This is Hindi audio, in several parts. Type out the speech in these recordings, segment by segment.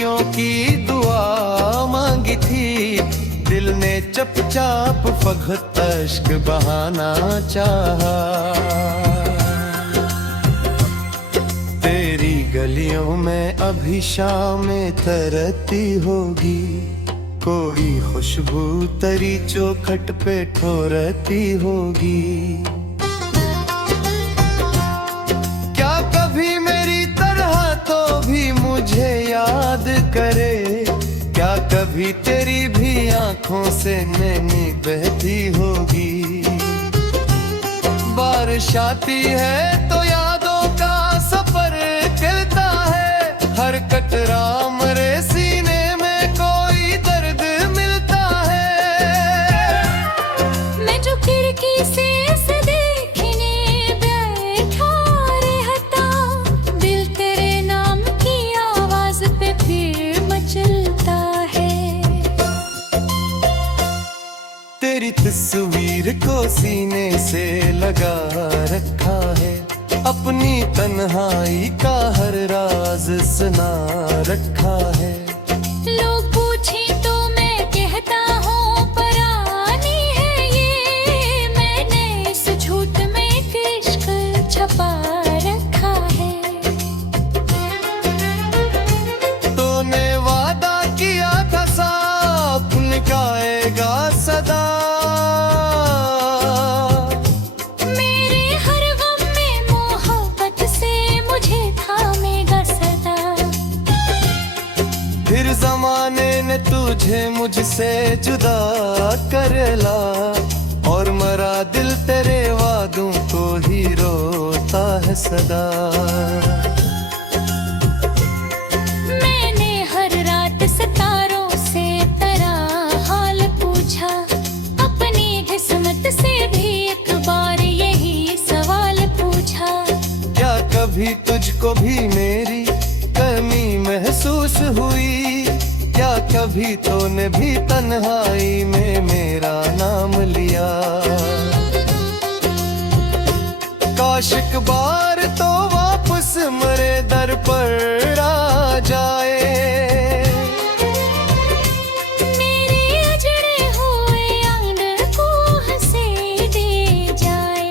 गलियों की दुआ मांगी थी, दिल ने चपचाप फगत अश्क बहाना चाहा। तेरी गलियों में अभी शामें तरती होगी, कोई खुशबू तेरी चौखट पे ठोरती होगी। क्या कभी मेरी तरह तो भी मुझे याद करे, क्या कभी तेरी भी आंखों से नैनी बहती होगी। बारिश आती है तो यादों का सफर चलता है, हर कतरा मरे सीने में कोई दर्द मिलता है। मैं जो खिड़की से देखने बैठा रहता, दिल तेरे नाम की आवाज पे फिर मचलता है। तेरी तस्वीर को सीने से लगा रखा है, अपनी तन्हाई का हर राज सुना रखा है। लोग पूछे तो मैं कहता हूँ परानी है ये, मैंने इस झूठ में एक इश्क छपा रखा है। तूने वादा किया था साफ निभाएगा सदा, फिर जमाने ने तुझे मुझसे जुदा कर ला, और मरा दिल तेरे वादों को ही रोता है सदा। मैंने हर रात सितारों से तेरा हाल पूछा, अपनी किस्मत से भी एक बार यही सवाल पूछा। क्या कभी तुझको भी मेरी कमी महसूस हुई, क्या कभी तूने भी तन्हाई में मेरा नाम लिया। काश एक बार तो वापस मेरे दर पर आ जाए, मेरे अजड़े हुए आंगन को हंसे दे जाए।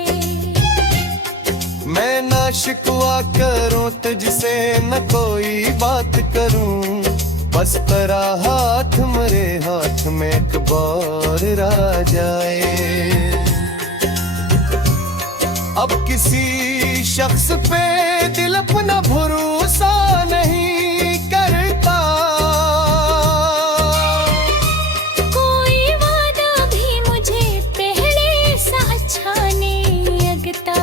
मैं ना शिकवा करूं तुझसे न कोई बात करूं, बस तेरा हाथ मेरे हाथ में एक बार आ जाए। अब किसी शख्स पे दिल अपना भरोसा नहीं करता, कोई वादा भी मुझे पहले सा अच्छा नहीं लगता।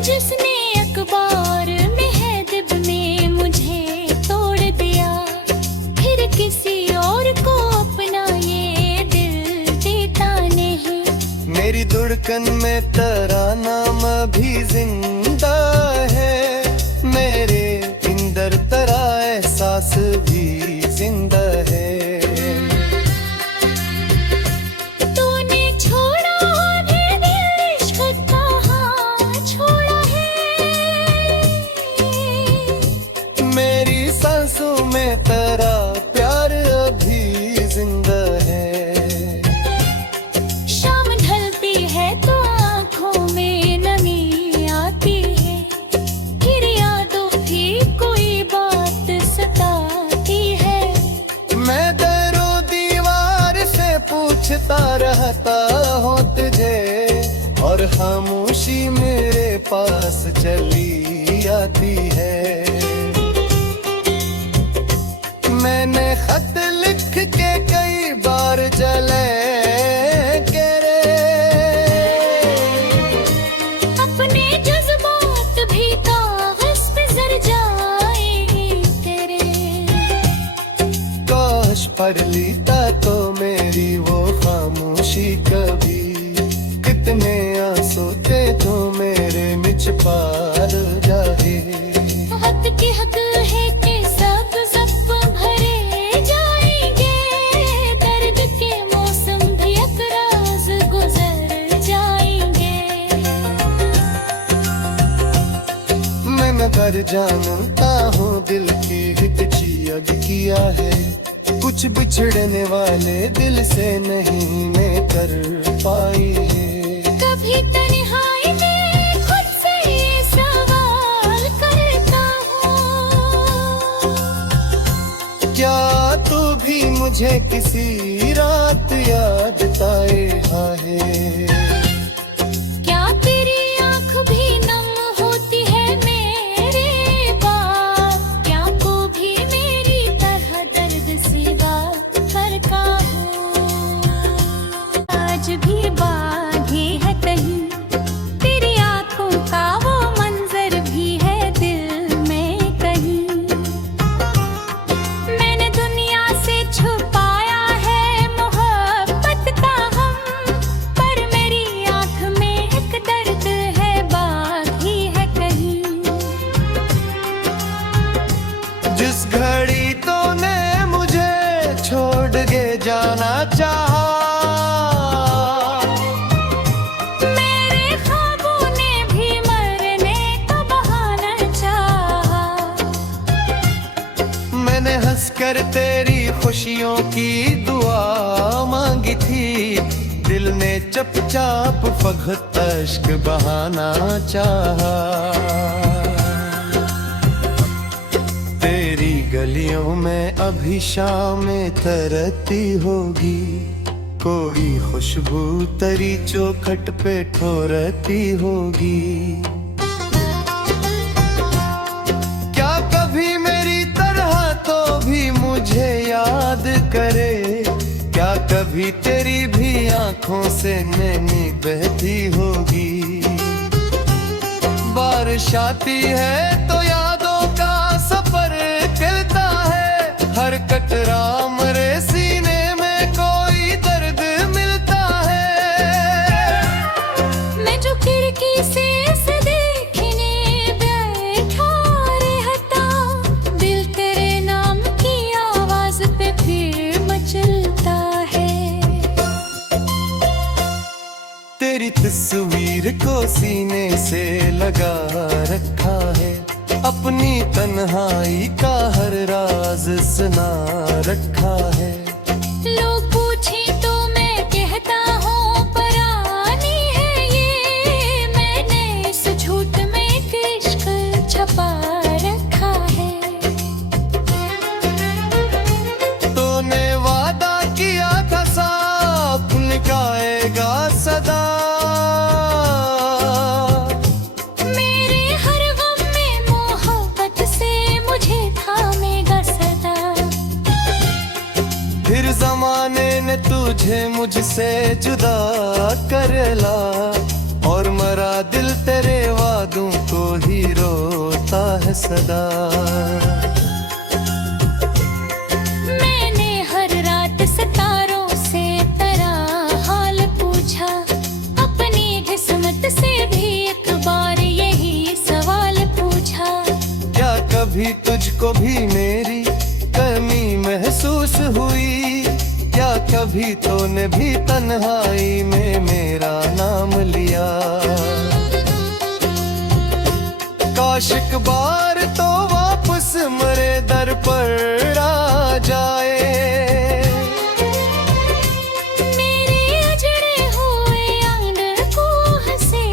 जिसने अखबार महदिब में मुझे तोड़ दिया, फिर किसी और को अपना ये दिल देता नहीं। मेरी धड़कन में तेरा नाम भी जिंदा है, मेरे अंदर तेरा एहसास भी जिंदा है। तूने छोड़ा है दिल इश्क कहाँ छोड़ा है, मेरी सांसों में तेरा प्यार अभी जिंदा है। शाम ढलती है तो आँखों में नमी आती है, फिर यादों की कोई बात सताती है। मैं दरो दीवार से पूछता रहता हूँ तुझे, और खामोशी मेरे पास चली आती है। मैंने खत लिख के कई बार जले के रे, अपने जज्बात भी कागज पे जर जाए तेरे। काश पढ़ लीता तो मेरी वो खामोशी कभी, कितने आंसू थे तो मेरे मिच पार जाए। हक की हक है कि सब जब भरे जाएंगे, दर्द के मौसम भी एक राज गुजर जाएंगे। मैं न कर जानता हूँ दिल की हिचकिया अलग किया है, कुछ बिछड़ने वाले दिल से नहीं मैं कर पाई है। कभी तन्हाई में खुद से ये सवाल करता हूँ, क्या तू भी मुझे किसी रात याद आए है? क्या तेरी आँख भी नम होती है मेरे बाद? क्या को भी मेरी तरह दर्द से बात करता हूँ? आज भी बागी है कहीं तेरी आँखों का वो मंजर भी है दिल में कहीं। मैंने दुनिया से छुपाया है मोहब्बत का हम, पर मेरी आँख में एक दर्द है बाकी है कहीं। जिस घड़ी तूने मुझे छोड़ के जाना चाहा, मेरे ख्वाबों ने भी मरने का बहाना चाहा। मैंने हंसकर तेरी खुशियों की दुआ मांगी थी, दिल ने चुपचाप फगत अश्क बहाना चाहा। तेरी गलियों में अभी शामें तरती होगी, कोई खुशबू तेरी चौखट पे ठोरती होगी। क्या कभी मेरी तरह तो भी मुझे याद करे? क्या कभी तेरी भी आंखों से नैनी बहती होगी? बारिश आती है तो यादों का सफर चलता है, हर कतरा मरे सीने में कोई दर्द मिलता है। मैं जो खिड़की से देखने बैठा रहता, दिल तेरे नाम की आवाज पे फिर मचलता है। तेरी तस्वीर को सीने से लगा रखा है, अपनी तन्हाई का हर राज सुना रखा है। लोग पूछे तो मैं कहता हूँ परानी है ये, मैंने इस झूठ में एक इश्क छपा रखा है। तूने वादा किया था साफ निभाएगा सदा, मेरे हर गम में मोहब्बत से मुझे थामेगा सदा। फिर जमाने ने तुझे मुझसे जुदा कर ला, और मरा दिल तेरे वादों को ही रोता है सदा। मैंने हर रात सितारों से तेरा हाल पूछा, अपनी किस्मत से भी एक बार यही सवाल पूछा। क्या कभी तुझको भी मेरी कमी महसूस हुई? क्या कभी तूने भी तन्हाई में मेरा नाम लिया? काश एक बार तो वापस मरे दर पर आ जाए, मेरे अजड़े हुए आंगन को हंसे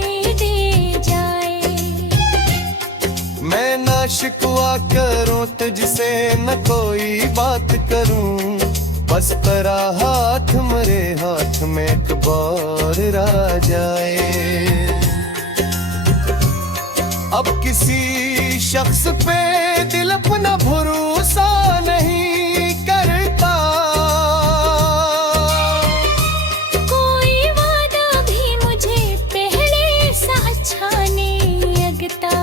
दे जाए। मैं ना शिकवा करूं तुझसे न कोई बात करूं, बस तेरा हाथ मेरे हाथ में एक बार आ जाए। अब किसी शख्स पे दिल अपना भरोसा नहीं करता, कोई वादा भी मुझे पहले सा अच्छा नहीं लगता,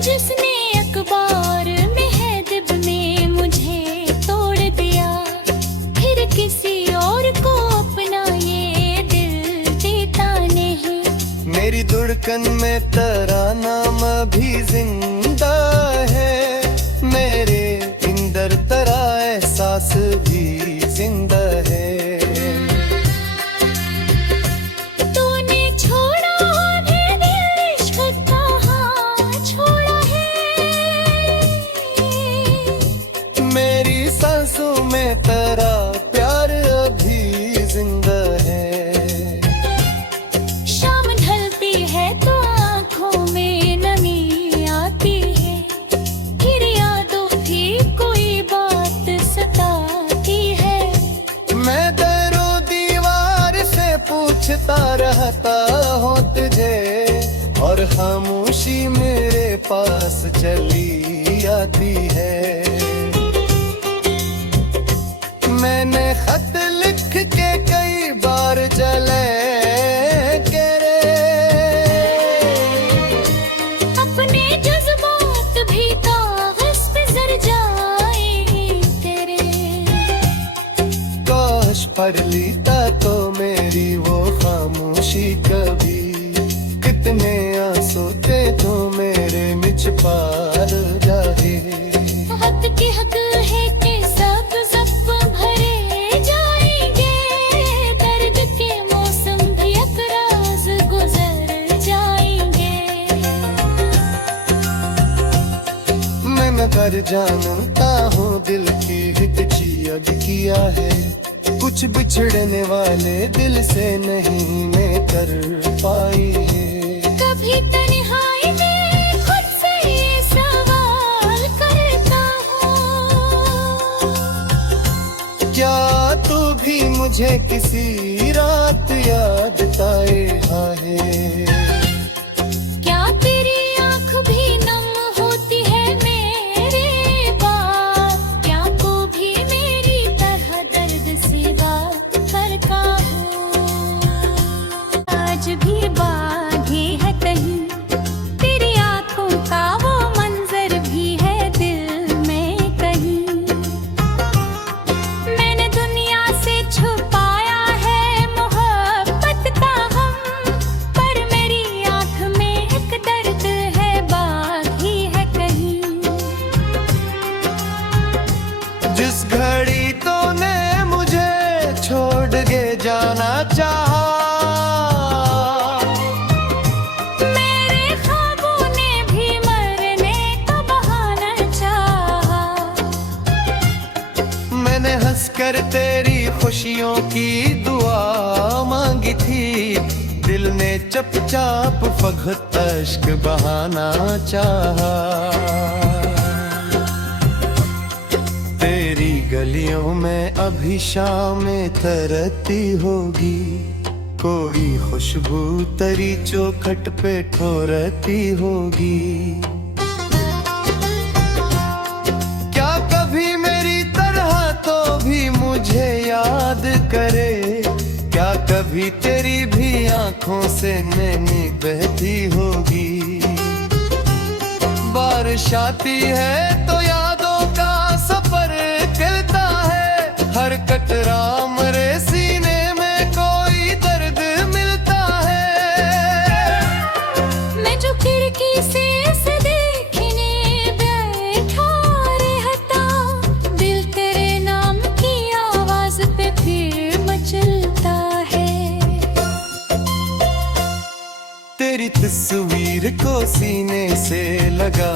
जिसने अखबार मेहदिब में मुझे तोड़ दिया, फिर किसी और को अपना ये दिल देता नहीं। मेरी धड़कन में तेरा नाम भी जिंदा है, मेरे अंदर तेरा एहसास भी जिंदा है। तूने छोड़ा है दिल इश्क कहाँ छोड़ा है, चाहता हूँ तुझे, और खामोशी मेरे पास चली आती है। मैंने खत लिख के कई बार जले के रे, अपने जज्बात भी कागज पे जर जाए तेरे। काश पढ़ लीता तो मेरी वो खामोशी कभी, कितने आंसू थे तो मेरे मिच पार जाए। हक के हक है कि सब सब भरे जाएंगे, दर्द के मौसम भी अकराज गुजर जाएंगे। मैं न कर जानता हूँ दिल की हितची अग किया है, कुछ बिछड़ने वाले दिल से नहीं मैं कर पाई है। कभी तन्हाई में खुद से ये सवाल करता हूँ, क्या तू भी मुझे किसी रात याद आए है? क्या तेरी आँख भी नम होती है मेरे बाद? क्या को भी मेरी तरह दर्द से बात करता हूँ? आज भी बागी है कहीं तेरी आँखों का वो मंजर भी है दिल में कहीं। मैंने दुनिया से छुपाया है मोहब्बत का गम, पर मेरी आँख में एक दर्द है बाकी है कहीं। जिस घड़ी तूने मुझे छोड़ के जाना चाहा, मेरे ख्वाबों ने भी मरने का बहाना चाहा। मैंने हंसकर तेरी खुशियों की दुआ मांगी थी, दिल ने चुपचाप फगत अश्क बहाना चाहा। तेरी गलियों में अभी शामें तरती होगी, कोई खुशबू तेरी चौखट पे ठोरती होगी। क्या कभी मेरी तरह तो भी मुझे याद करे, क्या कभी तेरी भी आंखों से नैनी बहती होगी। बारिश आती है तो यादों का सफर चलता है, हर कतरा मेरे सीने में कोई दर्द मिलता है। मैं जो खिड़की से ऐसे देखने बैठा रहता, दिल तेरे नाम की आवाज पे फिर मचलता है। तेरी तस्वीर को सीने से लगा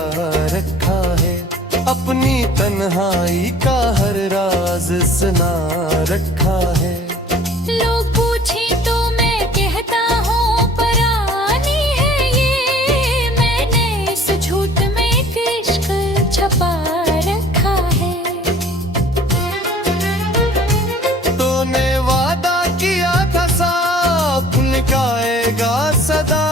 रखा है, अपनी तन्हाई का हर राज सुना रखा है। लोग पूछे तो मैं कहता हूँ परानी है ये, मैंने इस झूठ में एक इश्क छपा रखा है। तूने वादा किया था साफ निभाएगा सदा,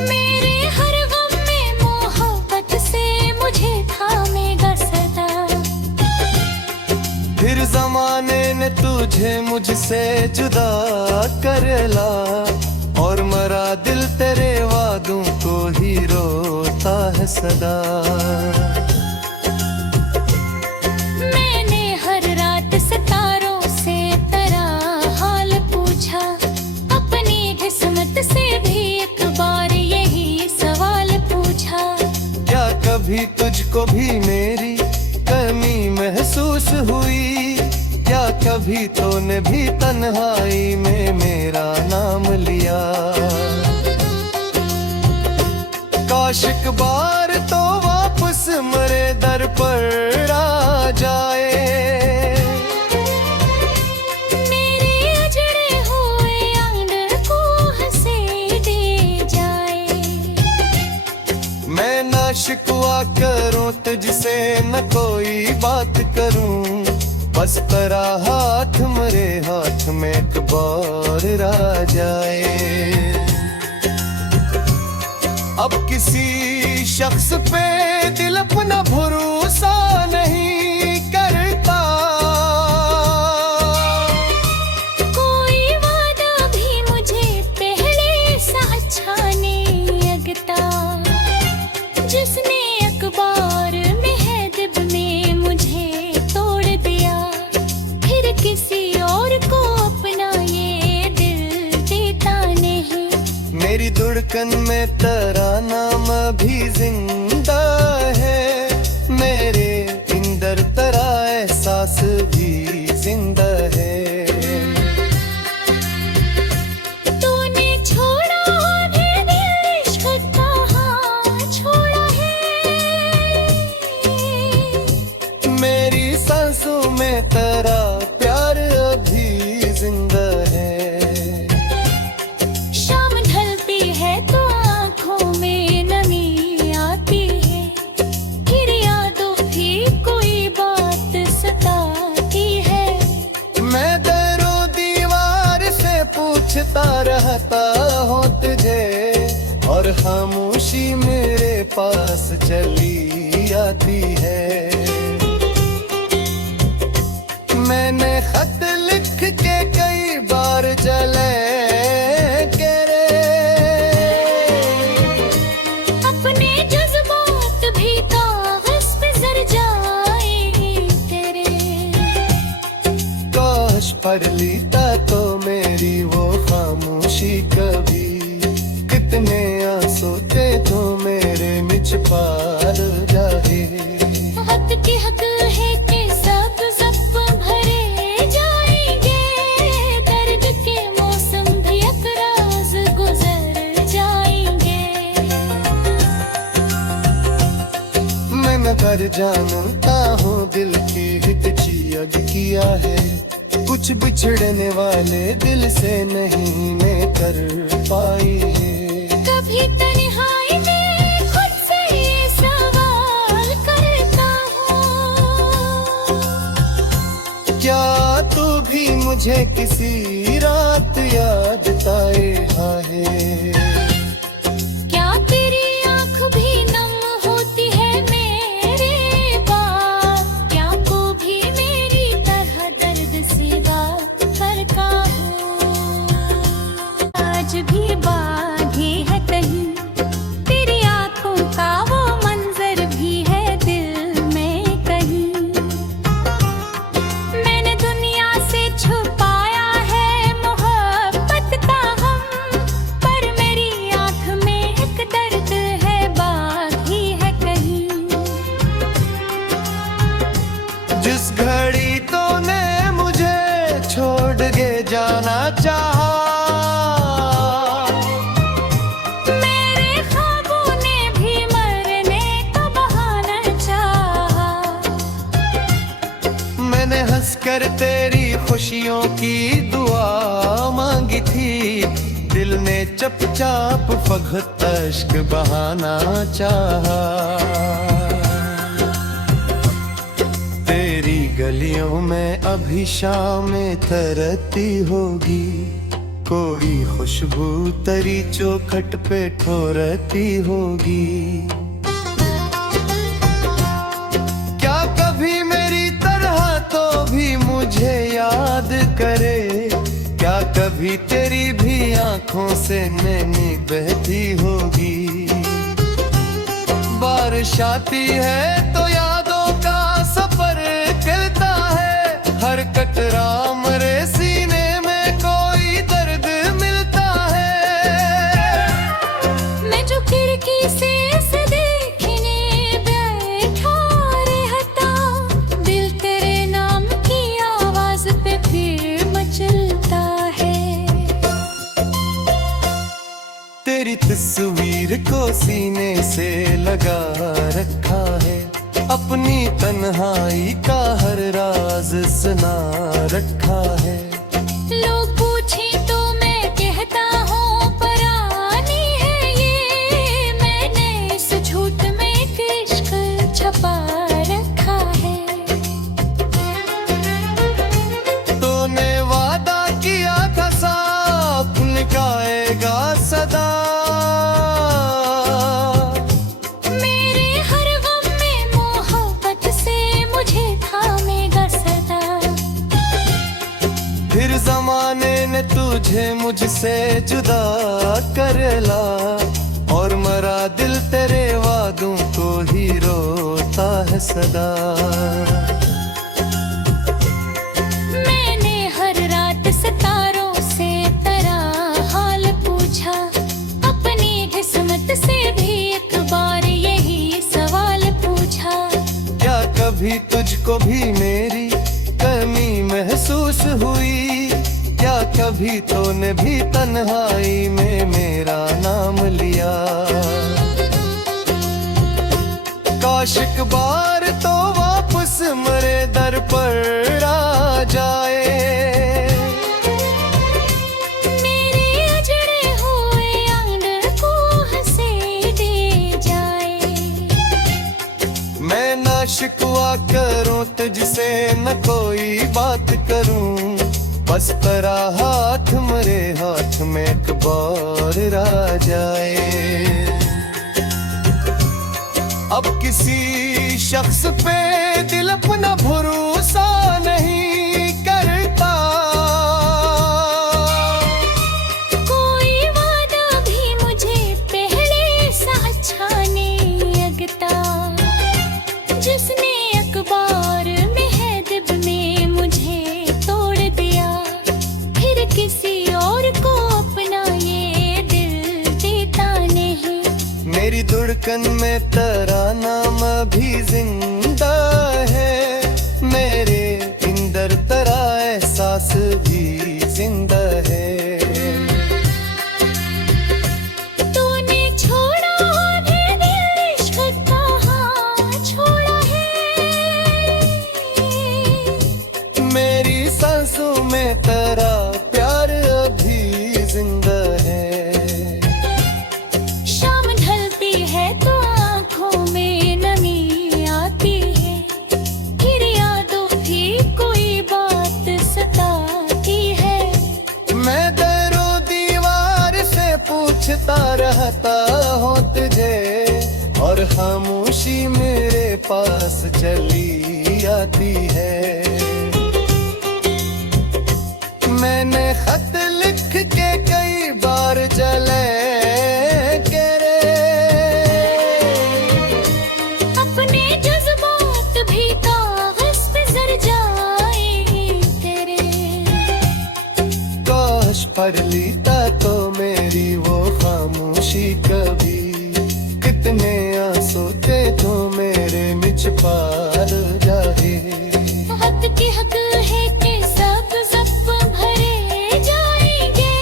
मेरे हर गम में मोहब्बत से मुझे थामेगा सदा। फिर जमाने ने तुझे मुझसे जुदा कर ला, और मरा दिल तेरे वादों को ही रोता है सदा। मैंने हर रात सितारों से तेरा हाल पूछा, अपनी किस्मत से भी एक बार यही सवाल पूछा। क्या कभी तुझको भी मेरी कमी महसूस हुई, क्या कभी तूने भी तन्हाई में मेरा नाम लिया। काश एक बार तो वापस मेरे दर पर आ जाए, मेरे अजरे हुए आंगन को हंसे दे जाए। मैं ना शिकवा करूं तुझसे न कोई बात करूं, बस तेरा हाथ मेरे हाथ में एक और आ जाए। अब किसी शख्स पे दिल अपना भरोसा नहीं करता, कोई वादा भी मुझे पहले सा अच्छा नहीं लगता। जिसने अखबार मेहदिब में मुझे तोड़ दिया, फिर किसी और को अपना ये दिल देता नहीं। मेरी धड़कन में तेरा नाम भी जिंदा है, मेरे अंदर तेरा एहसास भी जिंदा है। तूने छोड़ा है दिल, इश्क कहाँ छोड़ा है। मेरी सांसों में तेरा प्यार अभी जिंदा है। शाम ढलती है तो आँखों में नमी आती है, फिर यादों की कोई बात सताती है। मैं दरों दीवार से पूछता रहता हूँ तुझे, और खामोशी मेरे पास चली आती है। मैंने खत लिख के कई बार जले के रे, अपने जज्बात भी कागज पे जर जाए तेरे। काश पढ़ लीता तो मेरी वो खामोशी कभी, कितने आंसू थे तो मेरे मिच पार जाए। हक की हक है कि सब भरे जाएंगे, दर्द के मौसम भी अकराज गुजर जाएंगे। मैं न कर जानता हूँ दिल की हितची अग किया है, कुछ बिछड़ने वाले दिल से नहीं मैं कर पाई है। कभी तन्हाई में खुद से ये सवाल करता हूँ, क्या तू भी मुझे किसी रात याद आए है। क्या तेरी आँख भी नम होती है मेरे बाद, क्या को भी मेरी तरह दर्द से करता हूँ। आज भी बागी है कहीं तेरी आँखों का वो मंजर भी है दिल में कहीं। मैंने दुनिया से छुपाया है मोहब्बत का गम, पर मेरी आँख में एक दर्द है बागी है कहीं। जिस घड़ी तूने मुझे छोड़ के जाना चाहा, मेरे ख्वाबों ने भी मरने का बहाना चाहा। मैंने हंसकर तेरी खुशियों की दुआ मांगी थी, दिल ने चुपचाप फगत अश्क बहाना चाहा। तेरी गलियों में अभी शामें तरती होगी, कोई खुशबू तेरी चौखट पे ठोरती होगी। क्या कभी मेरी तरह तो भी मुझे याद करे, क्या कभी तेरी भी आंखों से नैनी बहती होगी। बारिश आती है तो यादों का सफर चलता है, हर कतरा मरे सीने में कोई दर्द मिलता है। मैं जो खिड़की से इसे देखने बैठा रहता, दिल तेरे नाम की आवाज पे फिर मचलता है। तेरी तस्वीर को सीने से लगा रखा है, अपनी तन्हाई का हर राज सुना रखा है। लोग पूछे तो मैं कहता हूँ परानी है ये, मैंने इस झूठ में एक इश्क छपा रखा है। तूने वादा किया था तुझे मुझसे जुदा कर ला, और मरा दिल तेरे वादों को ही रोता है सदा। मैंने हर रात सितारों से तेरा हाल पूछा, अपनी किस्मत से भी एक बार यही सवाल पूछा। क्या कभी तुझको भी मेरी कमी महसूस हुई? क्या कभी तूने भी तन्हाई में मेरा नाम लिया? काश एक बार तो वापस मरे दर पर आ जाए, मेरे अजड़े हुए आंगन को हंसे दे जाए। मैं ना शिकवा करूं तुझसे, न कोई बात करूं, बस तेरा हाथ मेरे हाथ में एक बार आ जाए। अब किसी शख्स पे दिल अपना भरोसा नहीं करता, कोई वादा भी मुझे पहले सा अच्छा नहीं लगता। जिसने अखबार महदिब में मुझे तोड़ दिया, फिर किसी और को अपना ये दिल देता नहीं। मेरी धड़कन में तेरा नाम भी जिंदा है, मेरे अंदर तेरा एहसास भी जिंदा है। तूने छोड़ा है दिल, इश्क कहाँ छोड़ा है? मेरी सांसों में तेरा प्यार अभी जिंदा है। शाम ढलती है तो आँखों में नमी आती है, फिर यादों की कोई बात सताती है। मैं दरो दीवार से पूछता रहता हूँ तुझे, और खामोशी मेरे पास चली आती है। मैंने खत लिख के कई बार जले के रे, अपने जज्बात भी कागज पे जर जाए तेरे। काश पढ़ लीता तो मेरी वो खामोशी कभी, कितने आंसू थे तो मेरे मुझ पार जाए। हक की हक है कि सब जब भरे जाएंगे,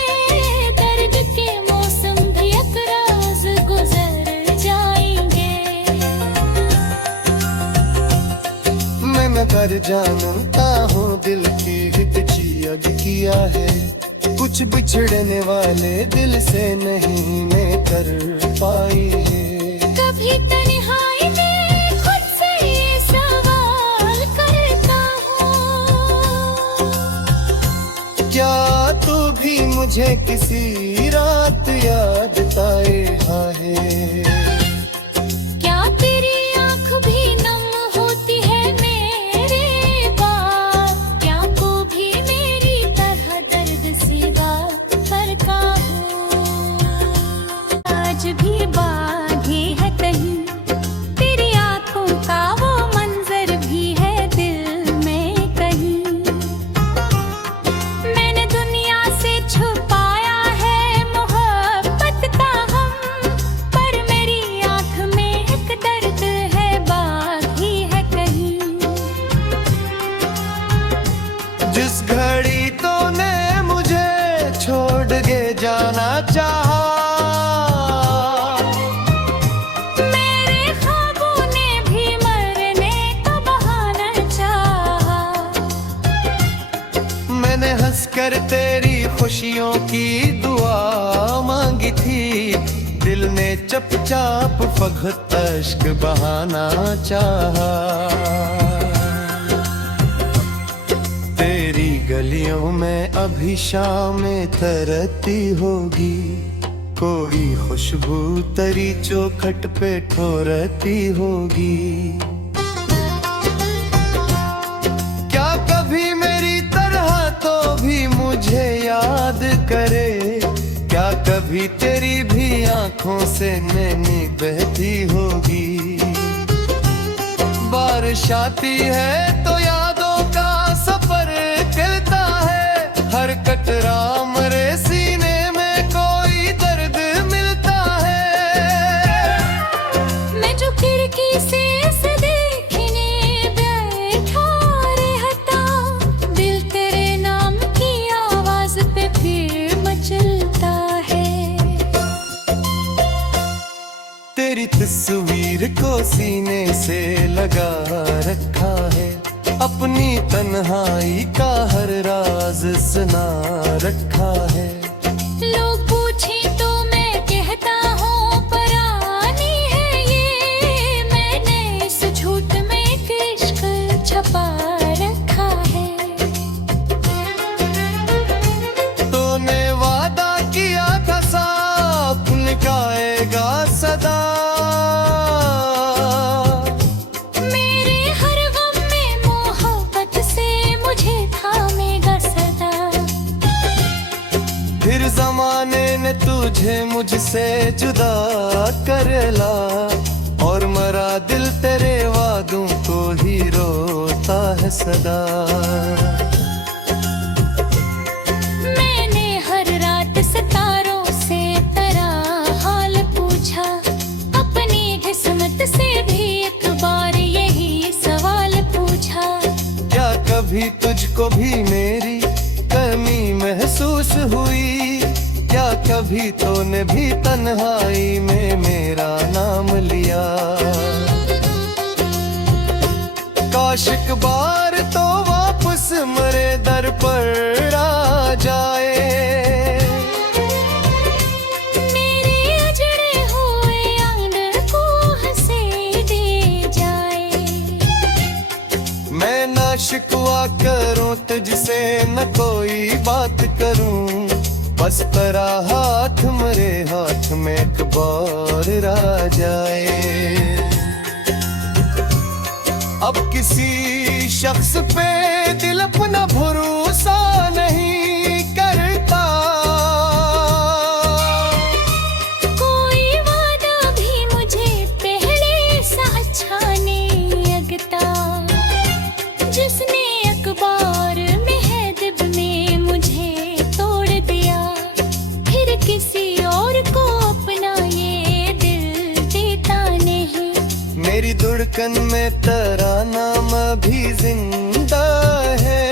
दर्द के मौसम भी एक राज गुजर जाएंगे। मैं कर जानता हूँ दिल की हितची अब किया है, कुछ बिछड़ने वाले दिल से नहीं मैं कर पाई है। कभी तन्हाई में खुद से ये सवाल करता हूँ, क्या तू भी मुझे किसी रात याद आए है? क्या तेरी आँख भी नम होती है मेरे बाद? क्या को भी मेरी तरह दर्द सिवा करता हूँ? आज भी बाकी है कहीं तेरी आँखों का वो मंजर भी है दिल में कहीं। मैंने दुनिया से छुपाया है मोहब्बत का हम, पर मेरी आँख में एक दर्द है बाकी है कहीं। जिस घड़ी तूने मुझे छोड़ के जाना चाहा, मेरे ख्वाबों ने भी मरने का बहाना चाहा। मैंने हंसकर तेरी खुशियों की दुआ मांगी थी, दिल ने चुपचाप फगत अश्क बहाना चाहा। तेरी गलियों में अभी शामें तरती होगी, कोई खुशबू तेरी चौखट पे ठोरती होगी। क्या कभी मेरी तरह तो भी मुझे याद कभी तेरी भी आंखों से नैनी बहती होगी। बारिश आती है तो यादों का सफर चलता है, हर कतरा मरे सीने में कोई दर्द मिलता है। मैं जो खिड़की से देखने बैठा रहता, दिल तेरे नाम की आवाज पे फिर मचलता है। तेरी तस्वीर को सीने से लगा रखा है, अपनी तन्हाई का हर राज सुना रखा है। लोग पूछे तो मैं कहता हूँ परानी है ये, मैंने इस झूठ में एक इश्क छपा रखा है। तूने वादा किया था साफ निभाएगा सदा, मेरे हर गम में मोहब्बत से मुझे थामेगा सदा। फिर जमाने ने तुझे मुझसे जुदा कर ला, और मरा दिल तेरे वादों को ही रोता है सदा। मैंने हर रात सितारों से तेरा हाल पूछा, अपनी किस्मत से भी एक बार यही सवाल पूछा। क्या कभी तुझको भी मेरी कमी महसूस हुई? क्या कभी तूने भी तन्हाई में मेरा नाम लिया? काश एक बार तो वापस मरे दर पर आ जाए, मेरे अजड़े हुए आंगन को हंसे दे जाए। मैं ना शिकवा करूं तुझसे न कोई बात करूं, बस तेरा हाथ मेरे हाथ में एक बार आ जाए। अब किसी शख्स पे दिल अपना भरोसा नहीं करता, कोई वादा भी मुझे पहले सा अच्छा नहीं लगता। जिसने अखबार मेहदिब में मुझे तोड़ दिया, फिर किसी और को अपना ये दिल देता नहीं। मेरी धड़कन में तेरा नाम भी जिंदा है,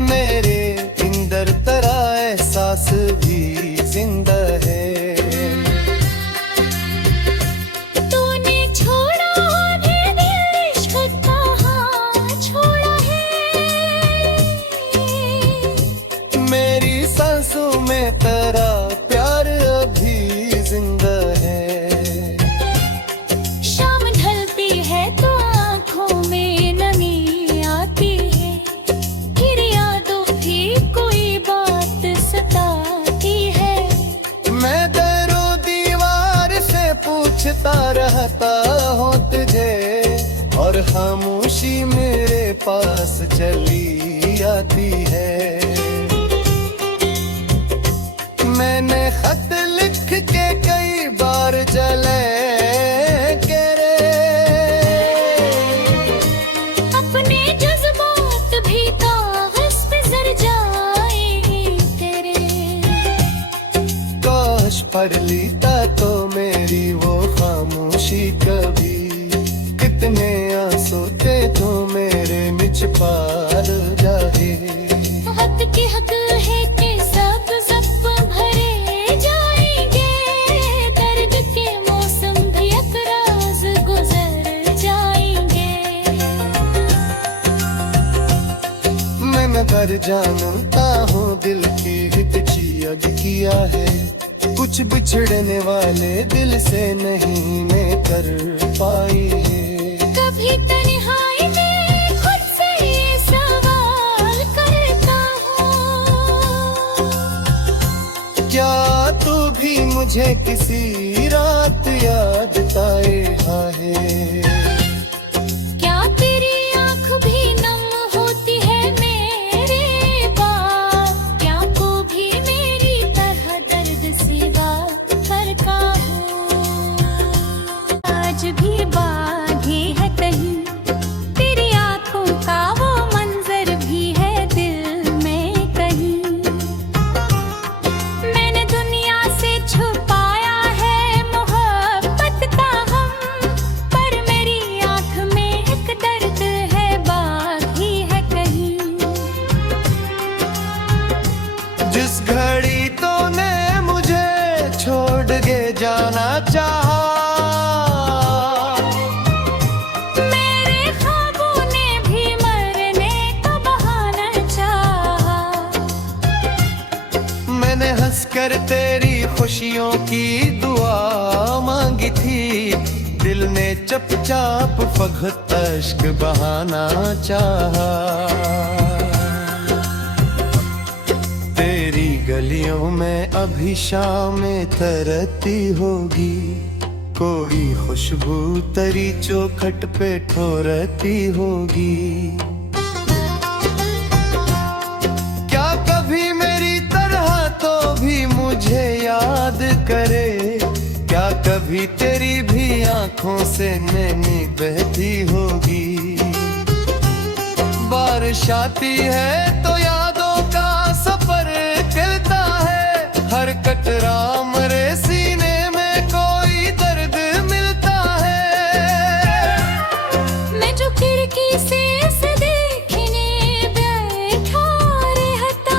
मेरे अंदर तेरा एहसास भी जिंदा है। तूने छोड़ा है दिल इश्क कहाँ छोड़ा है, मेरी सांसों में तेरा प्यार अभी जिंदा है। शाम ढलती है तो आँखों में नमी आती है, फिर यादों की कोई बात सताती है। मैं दरो दीवार से पूछता रहता हूँ तुझे, और खामोशी मेरे पास चली आती है। मैंने खत लिख के कई बार जले के रे, अपने जज्बात भी कागज पे जर जाएंगे तेरे। काश पढ़ लीता तो मेरी वो खामोशी कभी, कितने आंसू थे तो मेरे मिच पार जाए। वक्त की हक है कि सब सब भरे जाएंगे, दर्द के मौसम भी एक राज गुजर जाएंगे। मैं नगर जानता हूँ दिल की हितची अग किया है, कुछ बिछड़ने वाले दिल से नहीं मैं कर पाई है। कभी तन्हाई में खुद से ये सवाल करता हूँ, क्या तू भी मुझे किसी रात याद आए है? क्या तेरी आँख भी नम होती है मेरे बाद, क्या को भी मेरी तरह दर्द सी बात कर तेरी खुशियों की दुआ मांगी थी, दिल ने चुपचाप फगत अश्क बहाना चाहा। तेरी गलियों में अभी शामें तरती होगी, कोई खुशबू तेरी चौखट पे ठोरती होगी। क्या कभी मेरी तरह तो भी मुझे याद करे, क्या कभी तेरी भी आंखों से नैनी बहती होगी। बारिश आती है तो यादों का सफर चलता है, हर कतरा मरे सीने में कोई दर्द मिलता है। मैं जो खिड़की से देखने बैठा रहता,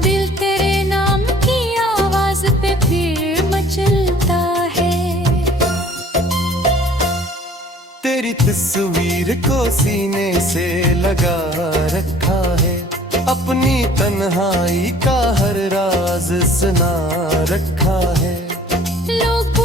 दिल तेरे नाम की आवाज पे फिर मचलता है। तेरी तस्वीर को सीने से लगा रखा है, अपनी तन्हाई का हर राज सुना रखा है। लोग